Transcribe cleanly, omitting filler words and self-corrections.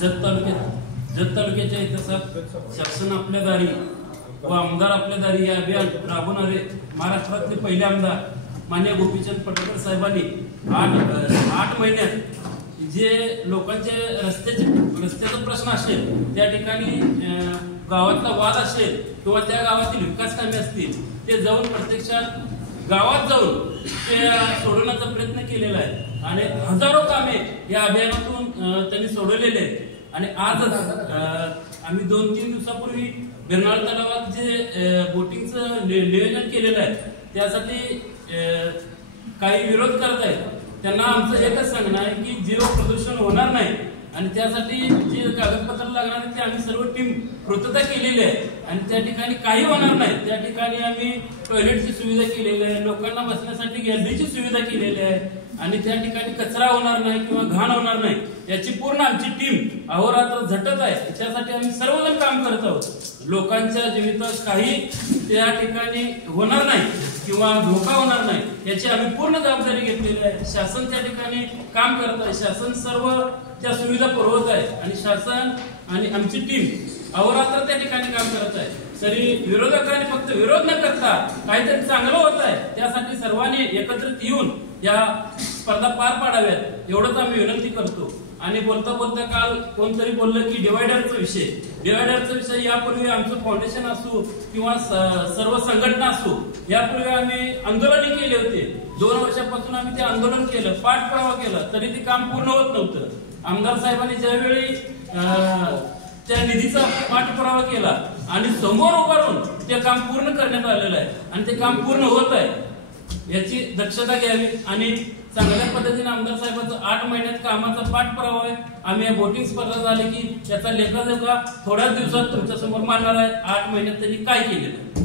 जत तालुक्याच्या इतिहासात शासन आपल्या दारी व आमदार आपल्या दारी हे अभियान राबवणारे महाराष्ट्रातले पहिले आमदार मान्य गोपीचंद पडळकर साहेबांनी 8 महिन्यात जे लोकांचे रस्त्याचा प्रश्न असेल, त्या ठिकाणी गावातला वाद असेल किंवा त्या गावातील विकास कामे असतील, ते जाऊन प्रत्यक्षात गावात जाऊन ते सोडवण्याचा प्रयत्न केलेला आहे आणि हजारो कामे या अभियानातून त्यांनी सोडवलेले आहेत. आणि आजच आम्ही 2-3 दिवसापूर्वी बिरनाळ तलावात जे बोटिंगचं नियोजन केलेलं आहे, त्यासाठी काही विरोध करत आहेत. त्यांना आमचं एकच सांगणं आहे की झिरो प्रदूषण होणार नाही आणि त्यासाठी जे कागदपत्र लागणार आहे ते आम्ही सर्व टीम पूर्तता केलेली आहे आणि त्या ठिकाणी काही होणार नाही. त्या ठिकाणी आम्ही टॉयलेटची सुविधा केलेली आहे, लोकांना बसण्यासाठी गॅलरीची सुविधा केलेली आहे आणि त्या ठिकाणी कचरा होणार नाही किंवा घाण होणार नाही याची पूर्ण आमची टीम अहोरात्र झटत आहे. त्याच्यासाठी आम्ही सर्वजण काम करत आहोत. लोकांच्या जीवितात काही त्या ठिकाणी होणार नाही किंवा धोका होणार नाही याची आम्ही पूर्ण जबाबदारी घेतलेली आहे. शासन त्या ठिकाणी काम करत आहे, शासन सर्व त्या सुविधा पुरवत आहे आणि शासन आणि आमची टीम अहोरात्र त्या ठिकाणी काम करत आहे. तरी विरोधकांनी फक्त विरोध न करता काहीतरी चांगलं होत आहे त्यासाठी सर्वांनी एकत्रित येऊन या स्पर्धा पार पाडाव्यात एवढंच आम्ही विनंती करतो. आणि बोलता बोलता काल कोणतरी बोललं की डिवायडरचा विषय यापूर्वी आमचं फाउंडेशन असू किंवा सर्व संघटना असू, यापूर्वी आम्ही आंदोलन केले होते. 2 वर्षापासून आम्ही ते आंदोलन केलं, पाठपुरावा केला, तरी ते काम पूर्ण होत नव्हतं. आमदार साहेबांनी ज्यावेळी त्या निधीचा पाठपुरावा केला आणि समोर उभारून ते काम पूर्ण करण्यात आलेलं आहे आणि ते काम पूर्ण होत आहे. याची दक्षता घ्यावी आणि चांगल्या पद्धतीने आमदार साहेबांचं 8 महिन्यात कामाचा पाठपुरावा आहे. आम्ही या बोटिंग स्पर्धा झाली की त्याचा लेखाजोखा थोड्याच दिवसात तुमच्या समोर मांडणार आहे. 8 महिन्यात त्यांनी काय केलेलं.